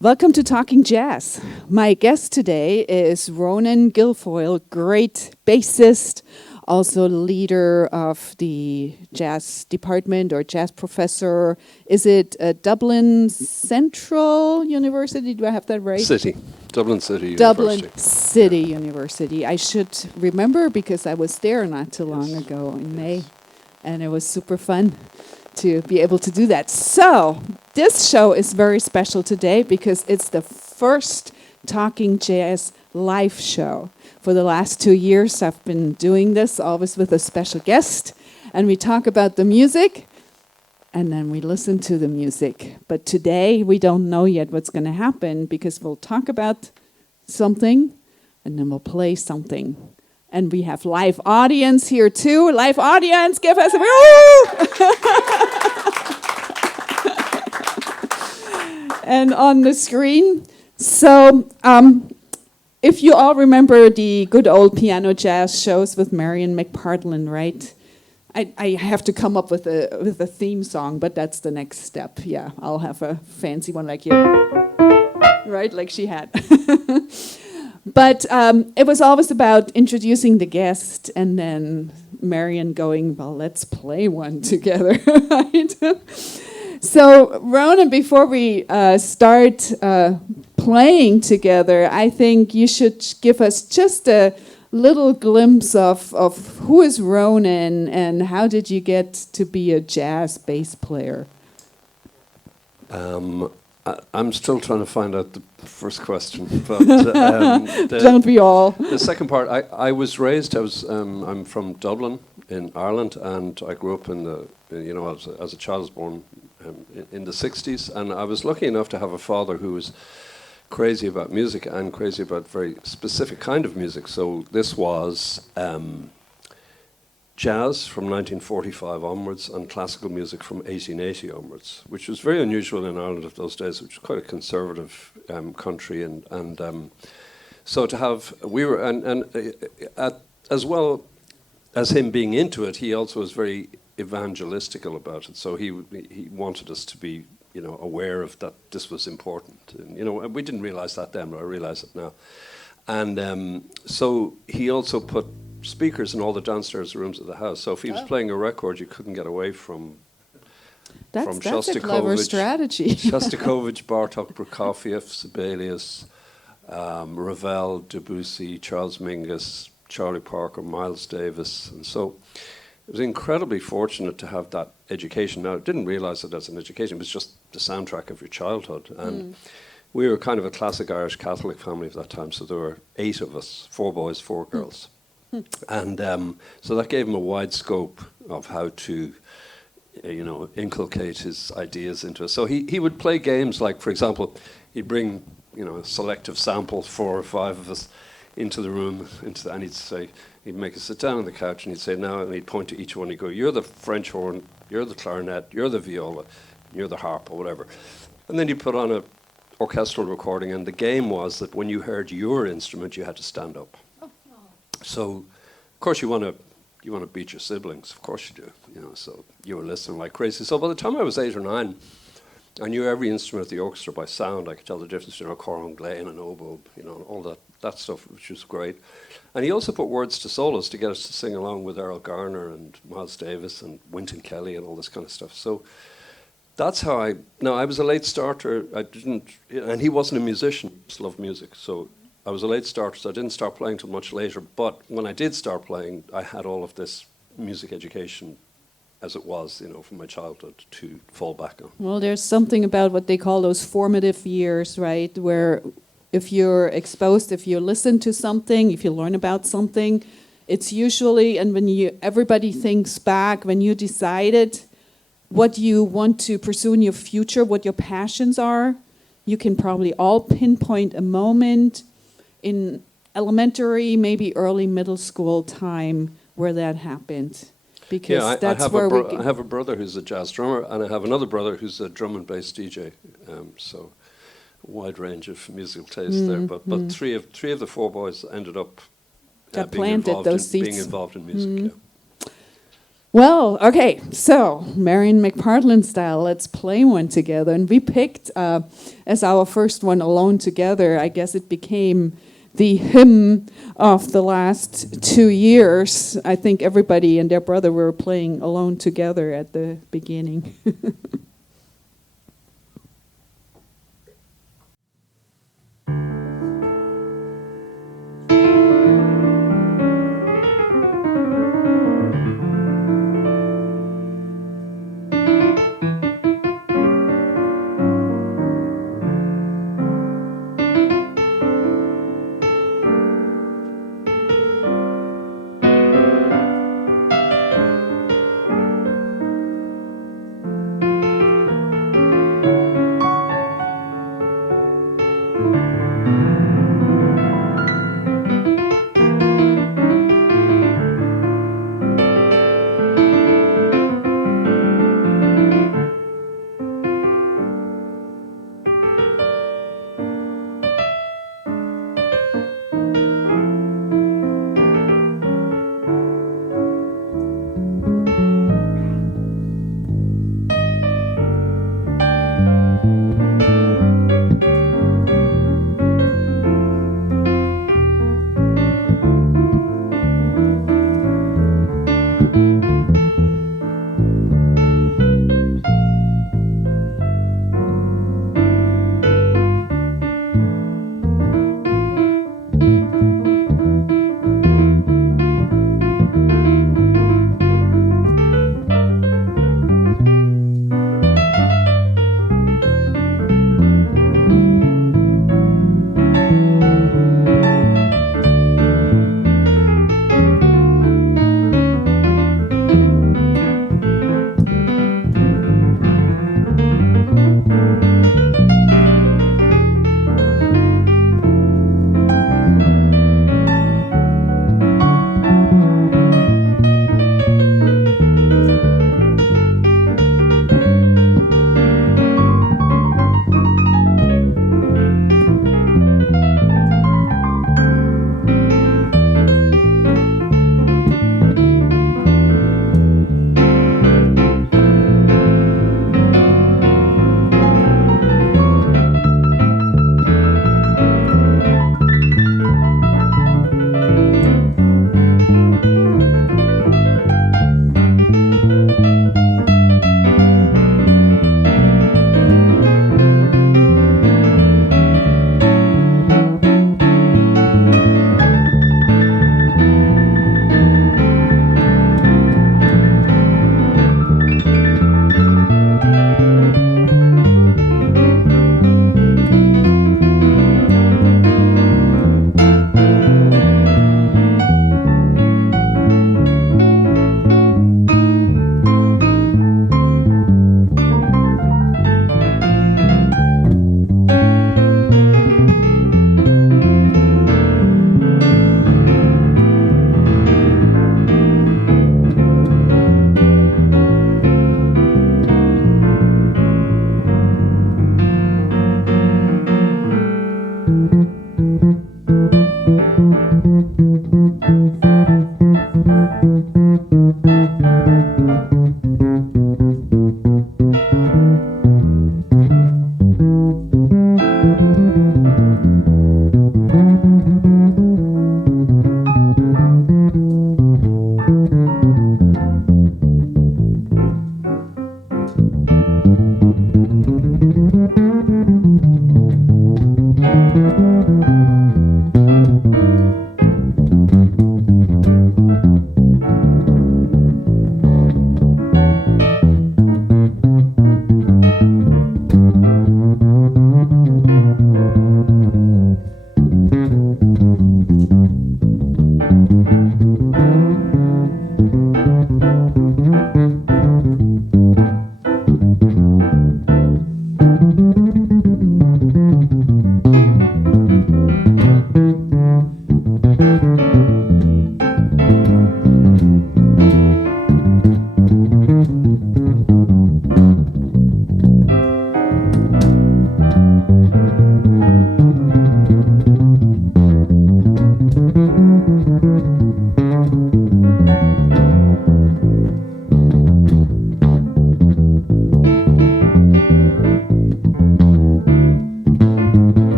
Welcome to Talking Jazz. My guest today is Ronan Guilfoyle, great bassist, also leader of the jazz department or jazz professor. Is it Dublin Central University? Do I have that right? Dublin City Dublin University. City University. I should remember because I was there not too long ago in May, and it was super fun to be able to do that. So this show is very special today because it's the first Talking Jazz live show. For the last 2 years, I've been doing this, always with a special guest, and we talk about the music, and then we listen to the music. But today, we don't know yet what's going to happen because we'll talk about something, and then we'll play something. And we have live audience here too. Live audience, give us a woo! And on the screen. So, if you all remember the good old piano jazz shows with Marion McPartlin, right? I have to come up with a theme song, but that's the next step. Yeah, I'll have a fancy one like you, right? Like she had. But it was always about introducing the guest and then Marion going, well, let's play one together, right? So, Ronan, before we start playing together, I think you should give us just a little glimpse of who is Ronan and how did you get to be a jazz bass player? I'm still trying to find out the first question, but don't we all? The second part. I was raised. I'm from Dublin in Ireland, and I grew up in as a child. I was born in the '60s, and I was lucky enough to have a father who was crazy about music and crazy about very specific kind of music. So this was jazz from 1945 onwards and classical music from 1880 onwards, which was very unusual in Ireland of those days, which was quite a conservative country. And so to have, as well as him being into it, he also was very evangelistical about it. So he wanted us to be, aware of that this was important. And, we didn't realize that then, but I realize it now. And so he also put speakers in all the downstairs rooms of the house. So if he was playing a record, you couldn't get away from That's a clever strategy. Shostakovich, Bartók, Prokofiev, Sibelius, Ravel, Debussy, Charles Mingus, Charlie Parker, Miles Davis. And so it was incredibly fortunate to have that education. Now, I didn't realize it as an education. It was just the soundtrack of your childhood. And we were kind of a classic Irish Catholic family of that time. So there were 8 of us, 4 boys, 4 girls. And so that gave him a wide scope of how to, inculcate his ideas into us. So he would play games like, for example, he'd bring, a selective sample, 4 or 5 of us, into the room, and he'd say, he'd make us sit down on the couch, and he'd say, now, and he'd point to each one, he'd go, you're the French horn, you're the clarinet, you're the viola, you're the harp, or whatever. And then you put on a orchestral recording, and the game was that when you heard your instrument, you had to stand up. So, of course, you want to beat your siblings. Of course you do. So you were listening like crazy. So by the time I was 8 or 9, I knew every instrument of the orchestra by sound. I could tell the difference between a cor anglais and an oboe. All that stuff, which was great. And he also put words to solos to get us to sing along with Errol Garner and Miles Davis and Wynton Kelly and all this kind of stuff. So that's how I was a late starter. And he wasn't a musician. He just loved music. So I was a late starter, so I didn't start playing till much later. But when I did start playing, I had all of this music education as it was, from my childhood to fall back on. Well, there's something about what they call those formative years, right? Where if you're exposed, if you listen to something, if you learn about something, it's usually, and when everybody thinks back, when you decided what you want to pursue in your future, what your passions are, you can probably all pinpoint a moment in elementary, maybe early middle school time where that happened. Because I have a brother who's a jazz drummer, and I have another brother who's a drum and bass DJ. So a wide range of musical taste there. But three of the 4 boys ended up being involved in music. Yeah. Well, okay, so Marion McPartlin style, let's play one together. And we picked as our first one, Alone Together. I guess it became the hymn of the last 2 years. I think everybody and their brother were playing Alone Together at the beginning.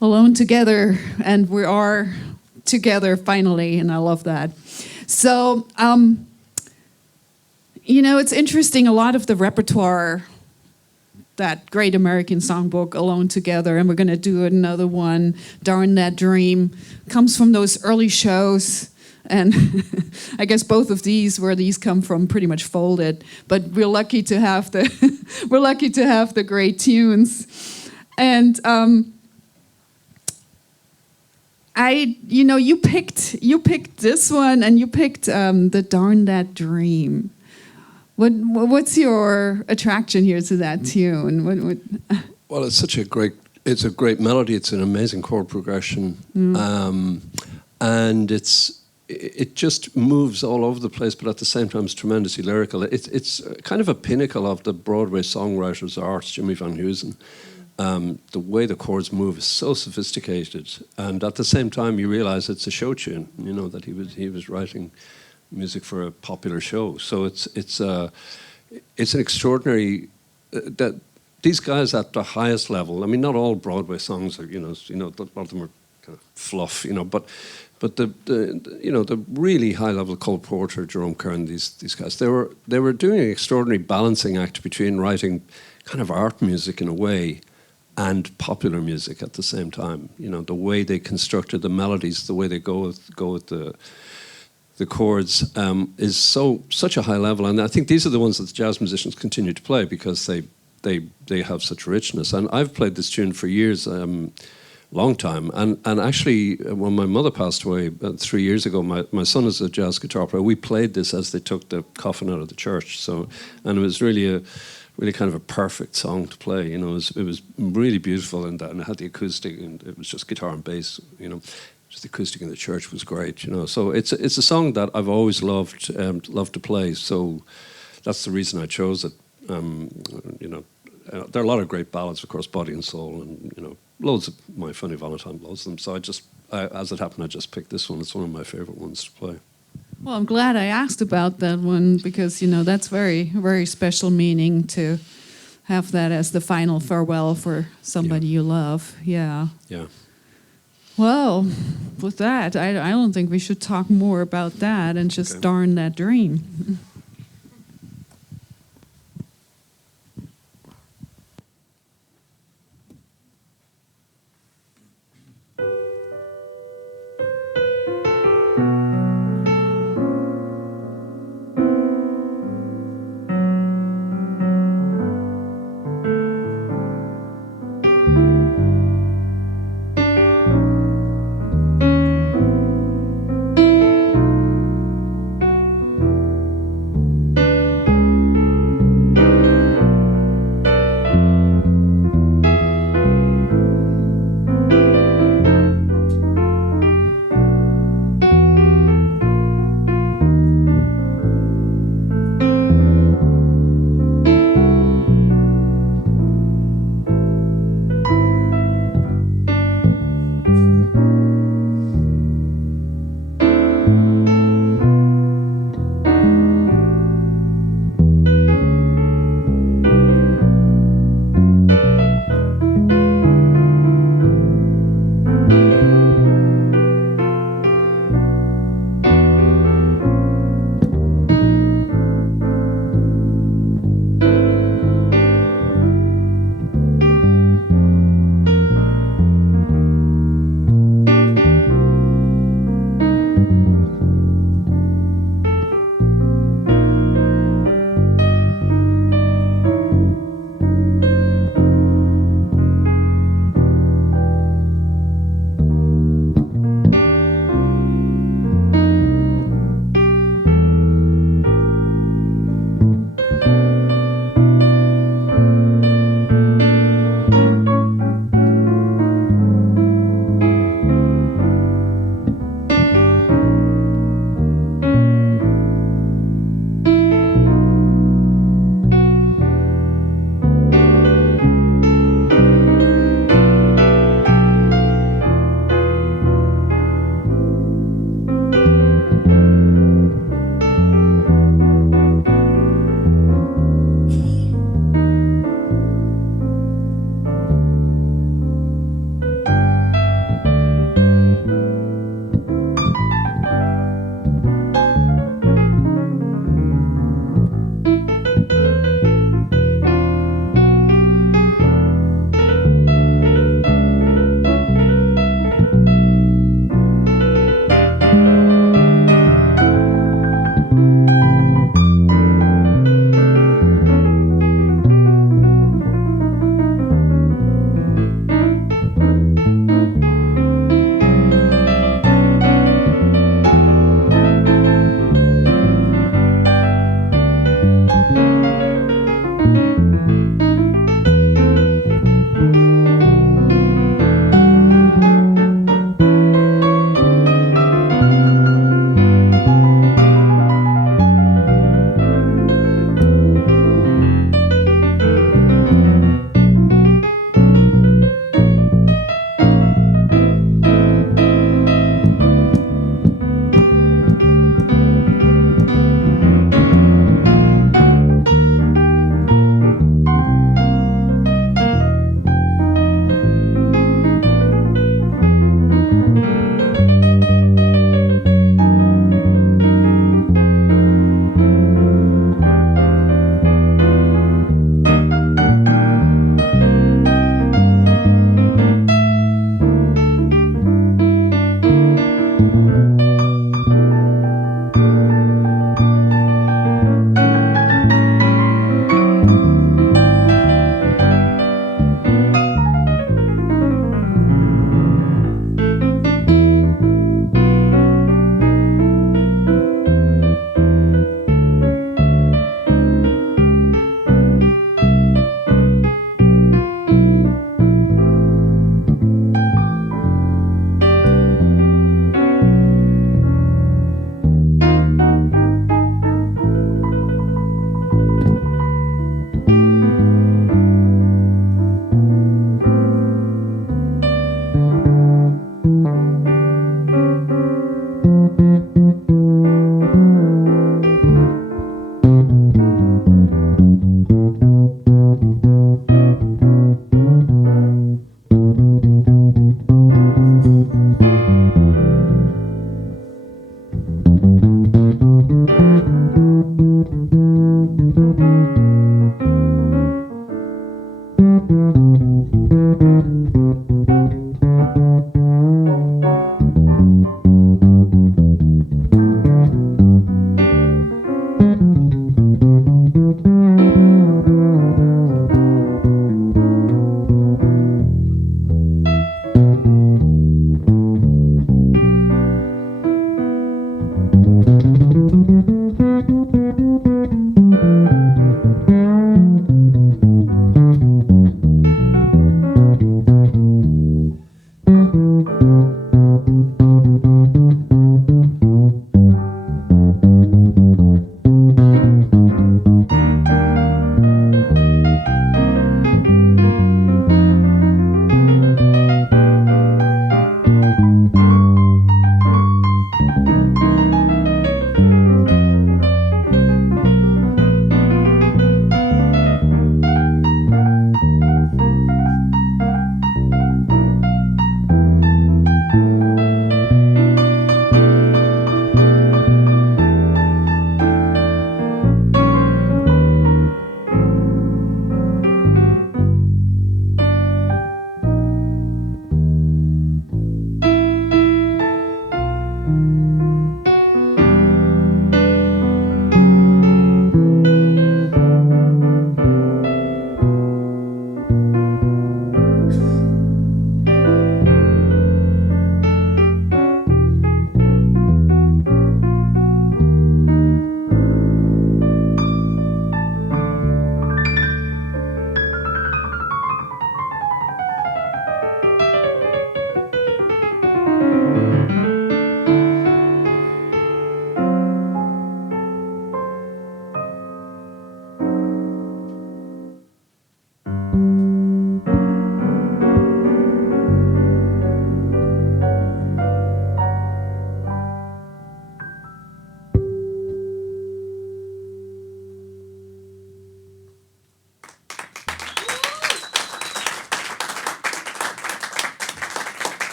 alone together, and we are together finally, and I love that. So, it's interesting, a lot of the repertoire, that great American songbook, Alone Together, and we're going to do another one, Darn That Dream, comes from those early shows. And I guess both of these, where these come from, pretty much folded. But we're lucky to have the great tunes. And you picked this one, and you picked the Darn That Dream. What's your attraction here to that tune? Well, it's a great melody. It's an amazing chord progression, and it just moves all over the place. But at the same time, it's tremendously lyrical. It's kind of a pinnacle of the Broadway songwriter's art, Jimmy Van Heusen. The way the chords move is so sophisticated, and at the same time, you realize it's a show tune. You know that he was writing music for a popular show. So it's an extraordinary that these guys at the highest level. I mean, not all Broadway songs are a lot of them are kind of fluff, but the really high level, Cole Porter, Jerome Kern, these guys, they were doing an extraordinary balancing act between writing kind of art music in a way and popular music at the same time. The way they constructed the melodies, the way they go with the chords is such a high level, and I think these are the ones that the jazz musicians continue to play because they have such richness. And I've played this tune for years, long time. And actually, when my mother passed away about 3 years ago, my son is a jazz guitar player. We played this as they took the coffin out of the church. And it was really kind of a perfect song to play. It was really beautiful, and it had the acoustic, and it was just guitar and bass. Just the acoustic in the church was great, So it's a song that I've always loved to play. So that's the reason I chose it. There are a lot of great ballads, of course, Body and Soul, and loads of My Funny Valentine, loads of them. So as it happened, I just picked this one. It's one of my favorite ones to play. Well, I'm glad I asked about that one because that's very, very special meaning to have that as the final farewell for somebody you love. Yeah. Yeah. Well, with that, I don't think we should talk more about that and just darn that dream.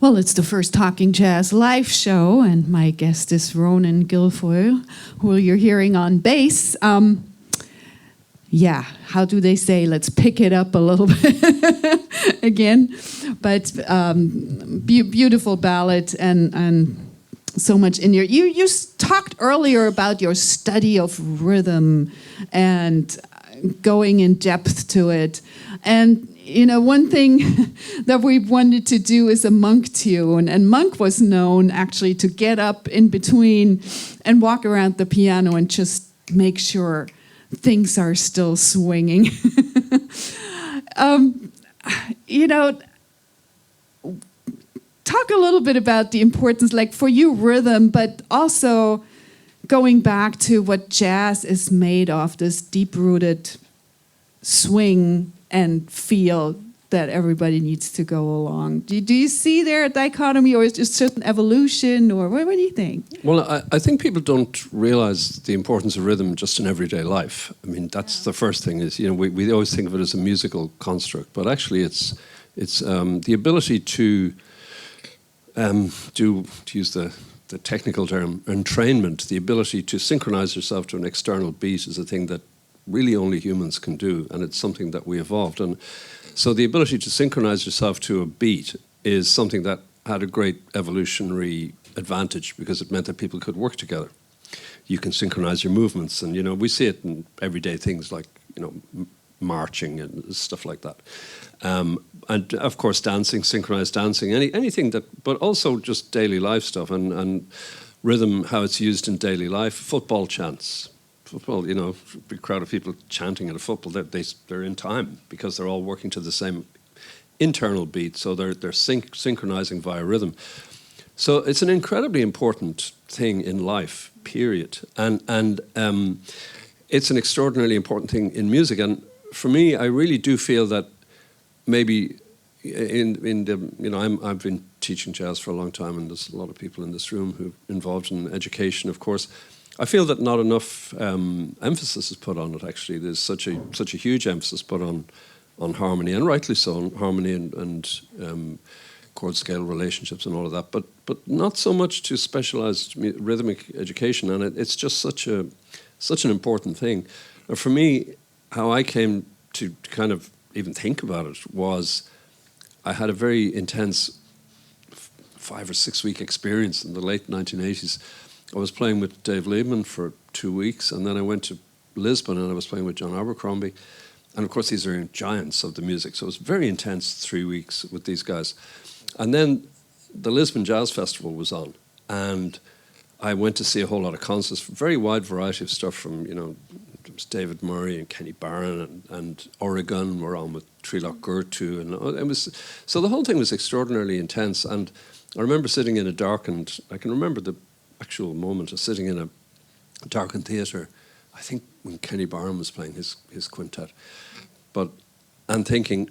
Well, it's the first Talking Jazz live show, and my guest is Ronan Guilfoyle, who you're hearing on bass. Yeah, how do they say? Let's pick it up a little bit again. But beautiful ballad and so much in your. You talked earlier about your study of rhythm and going in depth to it. And you know, one thing that we wanted to do is a monk tune, and monk was known actually to get up in between and walk around the piano and just make sure things are still swinging. You know, talk a little bit about the importance, like for you, rhythm, but also going back to what jazz is made of, this deep-rooted swing and feel that everybody needs to go along. Do you see there a dichotomy, or is it just an evolution, or what do you think? Well, I think people don't realize the importance of rhythm just in everyday life. I mean, that's the first thing is, you know, we always think of it as a musical construct, but actually it's the ability to use the technical term, entrainment, the ability to synchronize yourself to an external beat is a thing that really only humans can do, and it's something that we evolved. And so the ability to synchronize yourself to a beat is something that had a great evolutionary advantage because it meant that people could work together. You can synchronize your movements, and you know, we see it in everyday things like, you know, marching and stuff like that. And of course dancing, synchronized dancing, anything that, but also just daily life stuff and rhythm, how it's used in daily life, football chants. Football, you know, a big crowd of people chanting at a football, they're in time because they're all working to the same internal beat, so they're synchronizing via rhythm. So it's an incredibly important thing in life, period. And it's an extraordinarily important thing in music. And for me, I really do feel that maybe in the, you know, I've been teaching jazz for a long time, and there's a lot of people in this room who are involved in education, of course. I feel that not enough emphasis is put on it, actually. There's such a huge emphasis put on harmony, and rightly so, on harmony and chord scale relationships and all of that, but not so much to specialized rhythmic education, and it's just such an important thing. For me, how I came to kind of even think about it was I had a very intense 5 or 6 week experience in the late 1980s. I was playing with Dave Liebman for 2 weeks, and then I went to Lisbon and I was playing with John Abercrombie. And of course, these are giants of the music, so it was very intense 3 weeks with these guys. And then the Lisbon Jazz Festival was on, and I went to see a whole lot of concerts, very wide variety of stuff from, you know, David Murray and Kenny Barron and Oregon were on with Trilok Gurtu, and it was, so the whole thing was extraordinarily intense. And I remember sitting in a darkened, I can remember the actual moment of sitting in a darkened theatre, I think when Kenny Barron was playing his quintet, and thinking,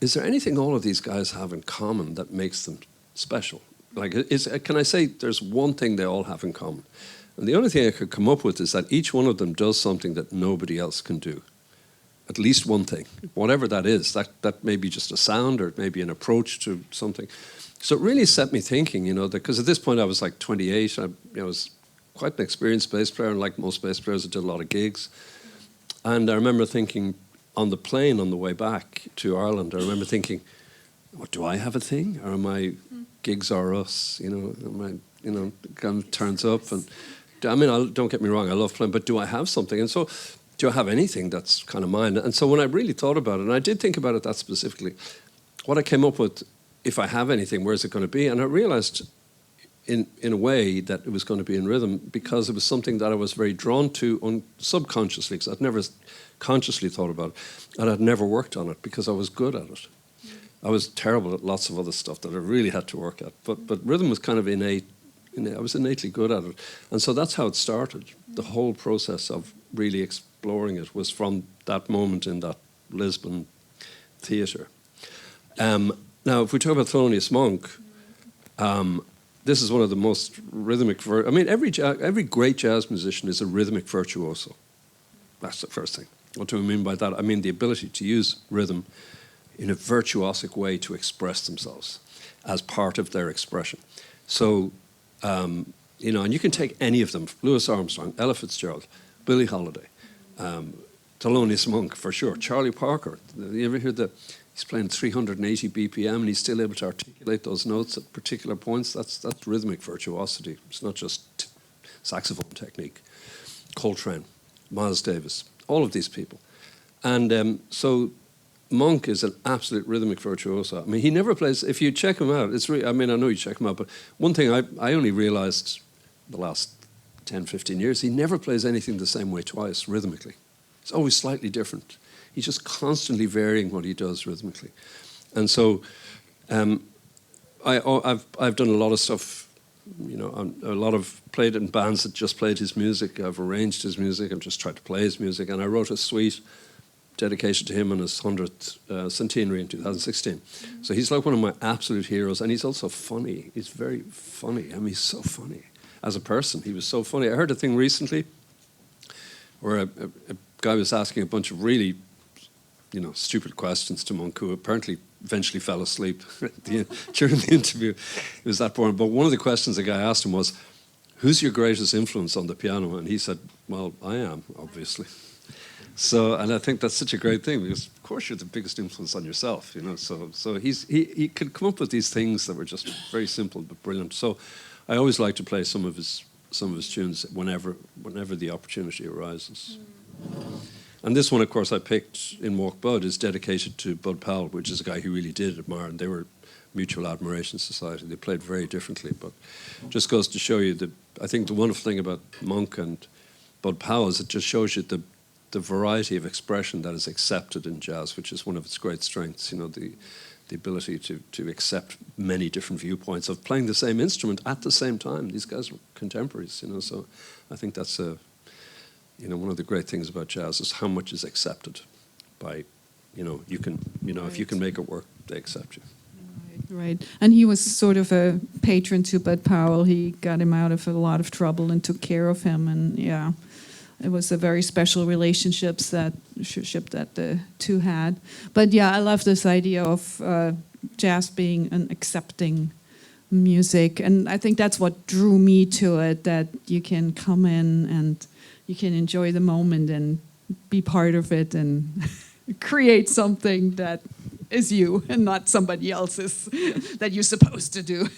is there anything all of these guys have in common that makes them special? Like, can I say there's one thing they all have in common? And the only thing I could come up with is that each one of them does something that nobody else can do. At least one thing, whatever that is. That may be just a sound, or it may be an approach to something. So it really set me thinking, you know, because at this point I was like 28. I was quite an experienced bass player, and like most bass players, I did a lot of gigs. And I remember thinking on the plane on the way back to Ireland, I remember thinking, what, do I have a thing? Or am I gigs are us? You know, am I, you know, kind of turns up? And I mean, don't get me wrong, I love playing, but do I have something? And so, do I have anything that's kind of mine? And so when I really thought about it, and I did think about it that specifically, what I came up with, if I have anything, where's it going to be? And I realized in a way that it was going to be in rhythm, because it was something that I was very drawn to subconsciously, because I'd never consciously thought about it, and I'd never worked on it because I was good at it. I was terrible at lots of other stuff that I really had to work at, but rhythm was kind of innate. I was innately good at it. And so that's how it started. The whole process of really exploring it was from that moment in that Lisbon theatre. Now, if we talk about Thelonious Monk, this is one of the most rhythmic... I mean, every great jazz musician is a rhythmic virtuoso. That's the first thing. What do I mean by that? I mean the ability to use rhythm in a virtuosic way to express themselves. as part of their expression. So, you know, and you can take any of them, Louis Armstrong, Ella Fitzgerald, Billie Holiday, Thelonious Monk for sure, Charlie Parker. You ever hear he's playing 380 BPM and he's still able to articulate those notes at particular points? That's rhythmic virtuosity. It's not just saxophone technique. Coltrane, Miles Davis, all of these people. And so Monk is an absolute rhythmic virtuoso. I mean, he never plays, if you check him out, I mean, I know you check him out, but one thing I only realized the last 10, 15 years, he never plays anything the same way twice, rhythmically. It's always slightly different. He's just constantly varying what he does rhythmically. And so I've done a lot of stuff, you know, played in bands that just played his music. I've arranged his music. I've just tried to play his music. And I wrote a suite dedication to him on his 100th centenary in 2016. So he's like one of my absolute heroes, and he's also funny. He's very funny. I mean, he's so funny. As a person, he was so funny. I heard a thing recently where a guy was asking a bunch of really, you know, stupid questions to Monk, who apparently eventually fell asleep during the interview. It was that boring. But one of the questions the guy asked him was, "Who's your greatest influence on the piano?" And he said, "Well, I am, obviously." So, and I think that's such a great thing, because of course you're the biggest influence on yourself, you know. So he could come up with these things that were just very simple but brilliant. So I always like to play some of his tunes whenever the opportunity arises. And this one, of course, I picked in Walk Bud is dedicated to Bud Powell, which is a guy who really did admire, and they were Mutual Admiration Society. They played very differently, but just goes to show you that I think the wonderful thing about Monk and Bud Powell is it just shows you the variety of expression that is accepted in jazz, which is one of its great strengths, you know, the ability to accept many different viewpoints of playing the same instrument at the same time. These guys are contemporaries, you know, so I think that's you know, one of the great things about jazz is how much is accepted by, you know, you can, you know, if you can make it work, they accept you. Right. And he was sort of a patron to Bud Powell. He got him out of a lot of trouble and took care of him, and yeah. It was a very special relationship that the two had. But yeah, I love this idea of jazz being an accepting music. And I think that's what drew me to it, that you can come in and you can enjoy the moment and be part of it and create something that is you and not somebody else's that you're supposed to do.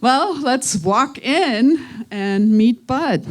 Well, let's walk in and meet Bud.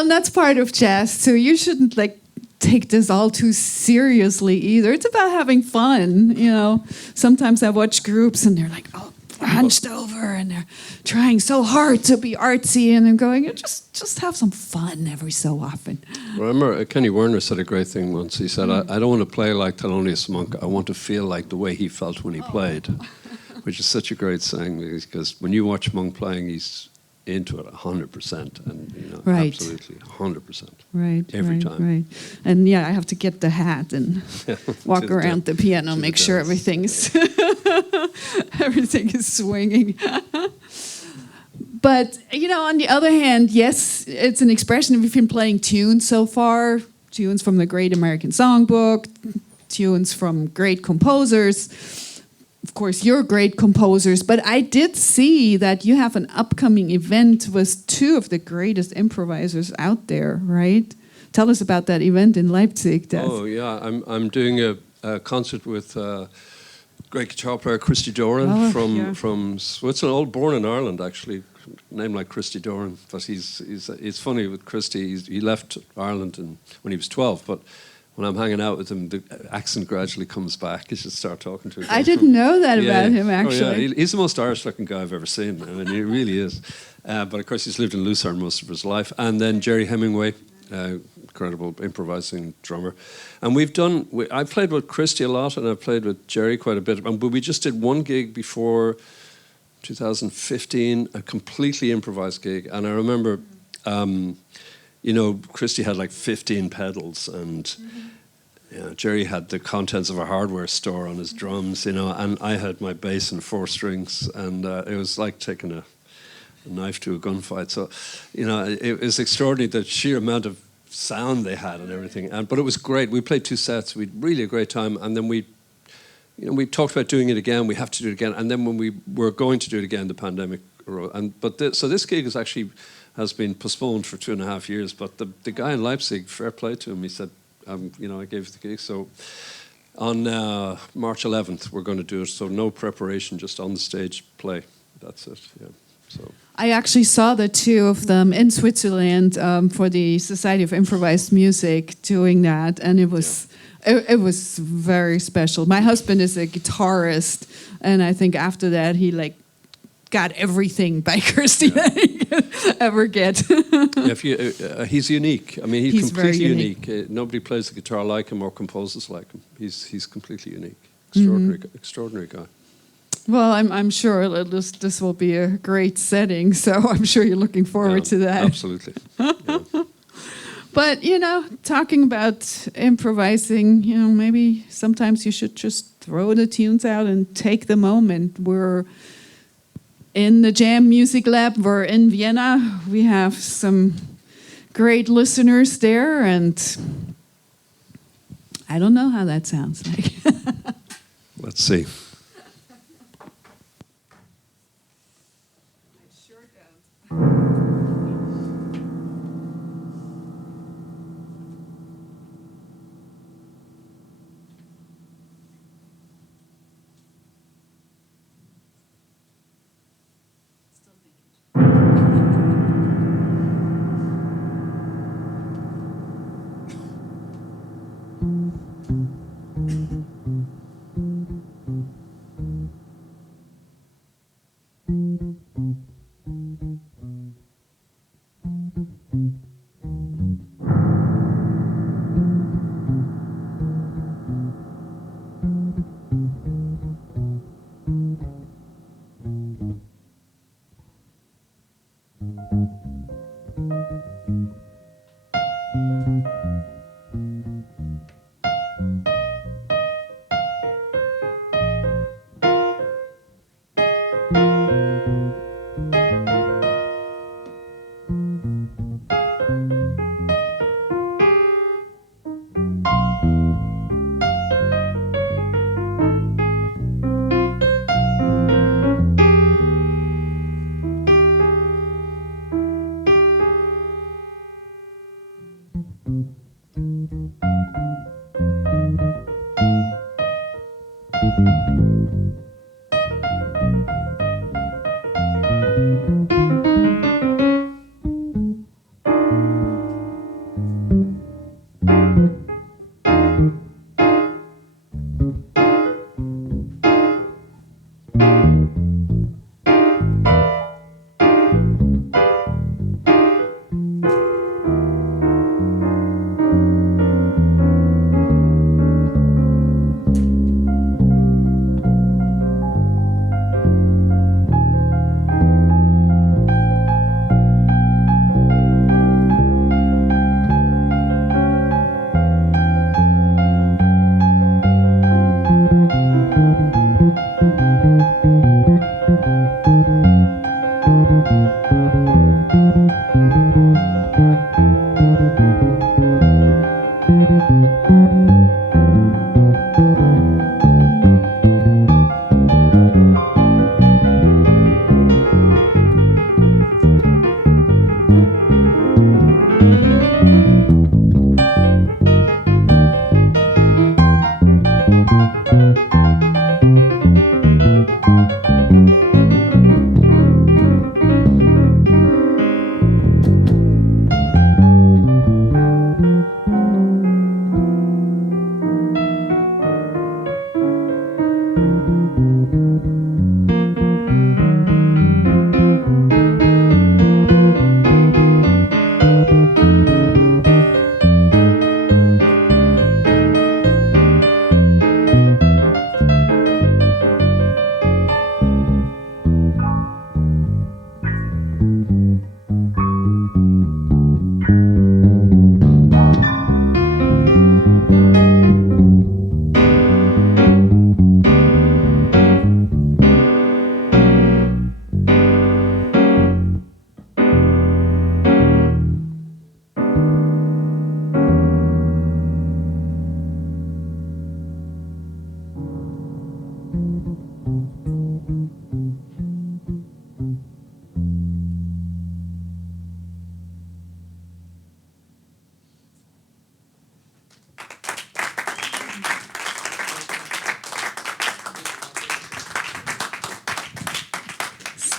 and that's part of jazz too. You shouldn't like take this all too seriously either. It's about having fun, Sometimes I watch groups and they're like, oh, hunched over and they're trying so hard to be artsy, and I'm going, just have some fun every so often. Remember, Kenny Werner said a great thing once. He said, I don't want to play like Thelonious Monk. I want to feel like the way he felt when he played, which is such a great saying, because when you watch Monk playing, he's into it 100%, and Right. absolutely 100%. Right. Every right, time. Right. And I have to get the hat and walk around the piano, make sure everything's everything is swinging. But on the other hand, yes, it's an expression. We've been playing tunes so far, tunes from the Great American Songbook, tunes from great composers. Of course, you're great composers, but I did see that you have an upcoming event with two of the greatest improvisers out there, right? Tell us about that event in Leipzig, Des. Oh, yeah. I'm doing a concert with great guitar player Christy Doran from Switzerland, born in Ireland, actually. Name like Christy Doran. But it's funny with Christy, he left Ireland when he was 12, but when I'm hanging out with him, the accent gradually comes back. You should start talking to him. I didn't know that about him, actually. Oh, yeah. He's the most Irish-looking guy I've ever seen. I mean, he really is. But of course, he's lived in Lucerne most of his life. And then Jerry Hemingway, incredible improvising drummer. And I played with Christy a lot, and I've played with Jerry quite a bit. But we just did one gig before 2015, a completely improvised gig. And I remember... Christy had like 15 pedals, and Jerry had the contents of a hardware store on his drums, and I had my bass and 4 strings, and it was like taking a knife to a gunfight. So, it was extraordinary, the sheer amount of sound they had and everything. But it was great. We played 2 sets. We had really a great time, and then we talked about doing it again. We have to do it again, and then when we were going to do it again, the pandemic arose. So this gig is actually has been postponed for 2.5 years. But the guy in Leipzig, fair play to him, he said, I gave the gig. So on March 11th, we're going to do it. So no preparation, just on the stage play. That's it. Yeah. So I actually saw the two of them in Switzerland for the Society of Improvised Music doing that, and it was. It was very special. My husband is a guitarist, and I think after that he got everything by Kirsty that he could ever get. He's unique. I mean, he's completely very unique. Nobody plays the guitar like him or composes like him. He's completely unique. Extraordinary guy. Well, I'm sure this will be a great setting, so I'm sure you're looking forward to that. Absolutely. Yeah. But, talking about improvising, maybe sometimes you should just throw the tunes out and take the moment. We're in the Jam Music Lab. We're in Vienna. We have some great listeners there, and I don't know how that sounds like. Let's see. I sure don't.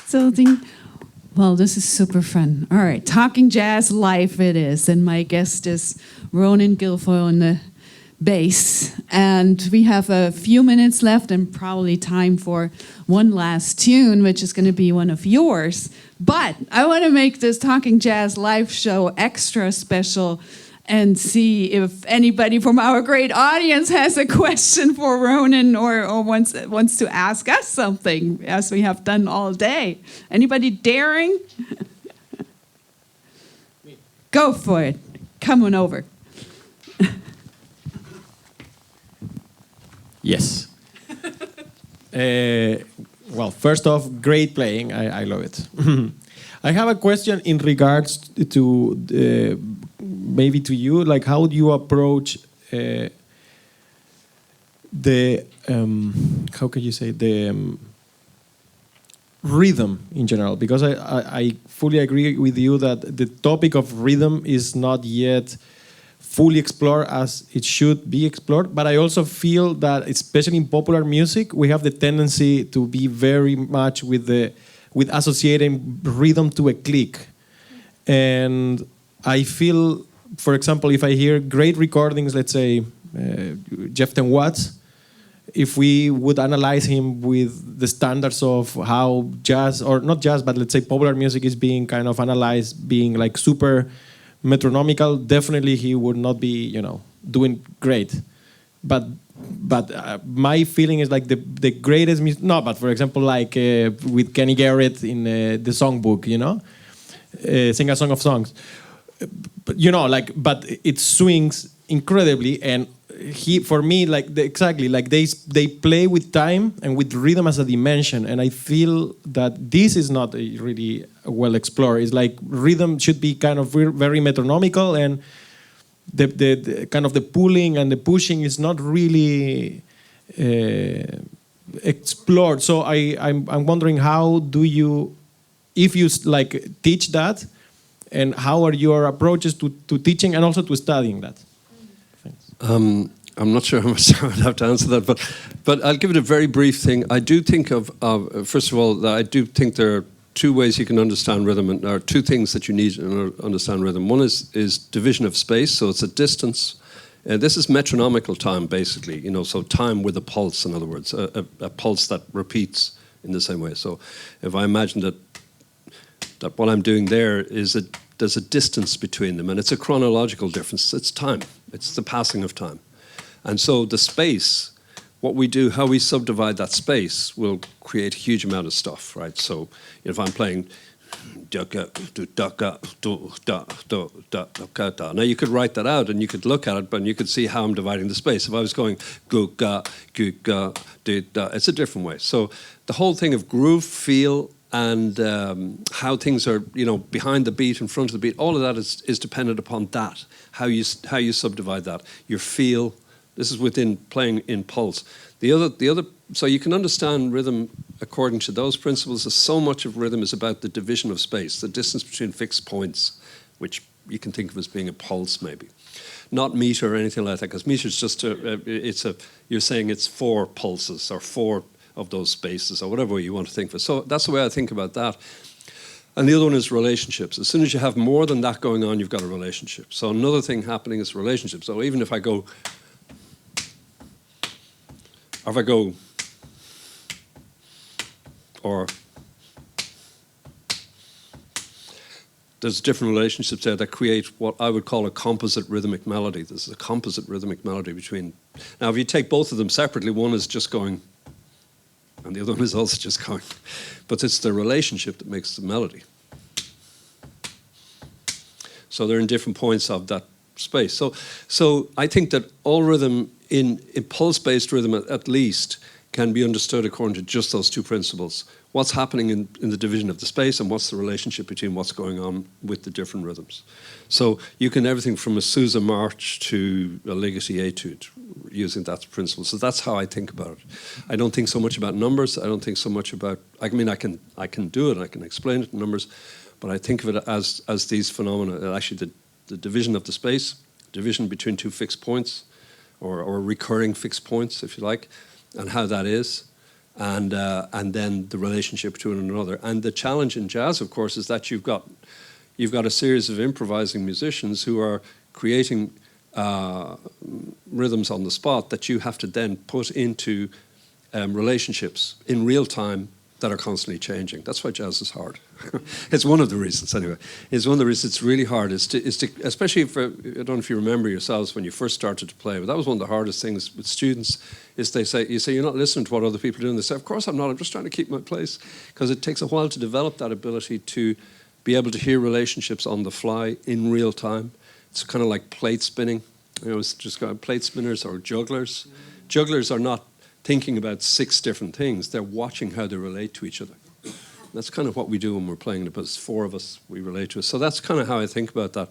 Still think, well, this is super fun. All right, Talking Jazz Live it is, and my guest is Ronan Guilfoyle on the bass. And we have a few minutes left and probably time for one last tune, which is going to be one of yours. But I want to make this Talking Jazz Live show extra special and see if anybody from our great audience has a question for Ronan or wants to ask us something, as we have done all day. Anybody daring? Go for it. Come on over. Yes. Well, first off, great playing. I love it. I have a question in regards to maybe to you, like how do you approach the how can you say the rhythm in general? Because I fully agree with you that the topic of rhythm is not yet fully explored as it should be explored, but I also feel that especially in popular music we have the tendency to be very much with associating rhythm to a click. And I feel, for example, if I hear great recordings, let's say Jeff Ten Watts, if we would analyze him with the standards of how jazz, or not jazz, but let's say popular music is being kind of analyzed, being like super metronomical, definitely he would not be, doing great. But my feeling is like the greatest music. No, but for example, like with Kenny Garrett in the songbook, Sing a Song of Songs. But it swings incredibly, and for me, they play with time and with rhythm as a dimension, and I feel that this is not really well explored. It's like rhythm should be kind of very metronomical, and the kind of the pulling and the pushing is not really explored. So I'm wondering, how do you, if you teach that, and how are your approaches to teaching and also to studying that? Thanks. I'm not sure how much I would have to answer that, but I'll give it a very brief thing. I do think of first of all, that I do think there are two ways you can understand rhythm, and there are two things that you need to understand rhythm. One is division of space, so it's a distance. This is metronomical time, basically, so time with a pulse, in other words, a pulse that repeats in the same way. So if I imagine that what I'm doing there is that there's a distance between them, and it's a chronological difference. It's time. It's the passing of time. And so the space, what we do, how we subdivide that space will create a huge amount of stuff, right? So if I'm playing now you could write that out and you could look at it, but you could see how I'm dividing the space. If I was going gu ga do da, it's a different way. So the whole thing of groove, feel, and how things are, behind the beat, in front of the beat, all of that is dependent upon that, how you subdivide that, your feel. This is within playing in pulse. The other, so you can understand rhythm according to those principles. So much of rhythm is about the division of space, the distance between fixed points, which you can think of as being a pulse, maybe, not meter or anything like that. Because meter is just you're saying it's 4 pulses or 4 of those spaces or whatever way you want to think of it. So that's the way I think about that. And the other one is relationships. As soon as you have more than that going on, you've got a relationship. So another thing happening is relationships. So even if I go, or there's different relationships there that create what I would call a composite rhythmic melody. There's a composite rhythmic melody between. Now, if you take both of them separately, one is just going, and the other one is also just going. But it's the relationship that makes the melody. So they're in different points of that space. So I think that all rhythm, in pulse-based rhythm at least, can be understood according to just those two principles. What's happening in the division of the space, and what's the relationship between what's going on with the different rhythms. So you can everything from a Sousa march to a Ligeti etude using that principle. So that's how I think about it. I don't think so much about numbers. I don't think so much about, I mean, I can do it, I can explain it in numbers, but I think of it as these phenomena, actually the division of the space, division between two fixed points, or recurring fixed points, if you like, and how that is, and then the relationship between one another. And the challenge in jazz, of course, is that you've got a series of improvising musicians who are creating rhythms on the spot that you have to then put into relationships in real time that are constantly changing. That's why jazz is hard. It's one of the reasons, anyway. It's one of the reasons it's really hard, is to especially for, I don't know if you remember yourselves when you first started to play, but that was one of the hardest things with students, is you say, you're not listening to what other people are doing. They say, of course I'm not, I'm just trying to keep my place. Because it takes a while to develop that ability to be able to hear relationships on the fly in real time. It's kind of like plate spinning. It's just got plate spinners or jugglers. Jugglers are not thinking about 6 different things. They're watching how they relate to each other. That's kind of what we do when we're playing. There's 4 of us, we relate to it. So that's kind of how I think about that.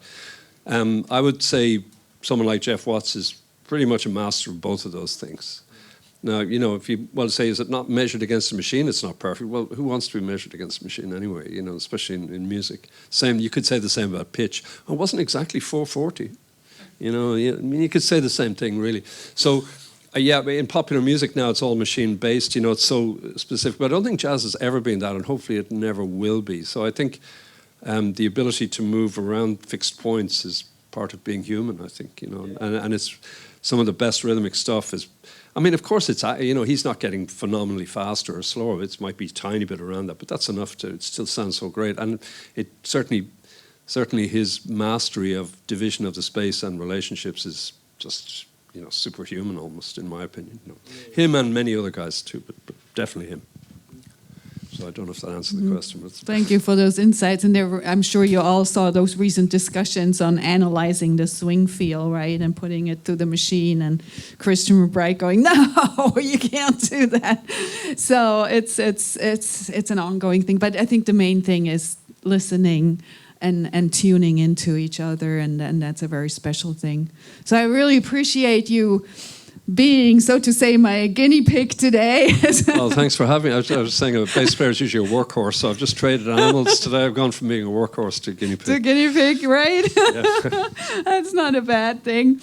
I would say someone like Jeff Watts is pretty much a master of both of those things. Now, if you say, is it not measured against a machine? It's not perfect. Well, who wants to be measured against a machine anyway, especially in music? You could say the same about pitch. It wasn't exactly 440. You could say the same thing, really. So, in popular music now, it's all machine-based. It's so specific. But I don't think jazz has ever been that, and hopefully it never will be. So I think the ability to move around fixed points is part of being human, I think, and it's some of the best rhythmic stuff is, I mean, of course, it's, he's not getting phenomenally faster or slower. It might be a tiny bit around that, but that's enough it still sounds so great. And it certainly his mastery of division of the space and relationships is just, superhuman almost, in my opinion. Him and many other guys too, but definitely him. So I don't know if that answers the question. But thank you for those insights. And I'm sure you all saw those recent discussions on analyzing the swing feel, right, and putting it through the machine. And Christian McBride going, "No, you can't do that." So it's an ongoing thing. But I think the main thing is listening and tuning into each other, and that's a very special thing. So I really appreciate you being, so to say, my guinea pig today. Well, thanks for having me. I was saying a bass player is usually a workworkhorse, so I've just traded animals today. I've gone from being a workhorse to guinea pig. To guinea pig, right? Yeah. That's not a bad thing.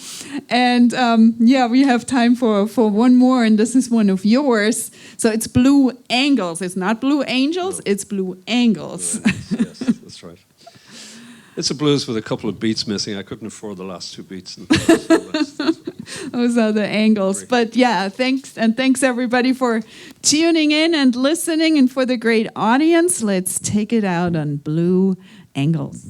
And we have time for one more, and this is one of yours. So it's Blue Angles. It's not Blue Angels, no. It's Blue Angles. Yes, that's right. It's a blues with a couple of beats missing. I couldn't afford the last 2 beats. Those are the angles. But thanks everybody for tuning in and listening, and for the great audience. Let's take it out on Blue Angles.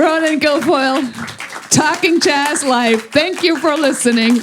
Ronan Guilfoyle, Talking Jazz Live. Thank you for listening.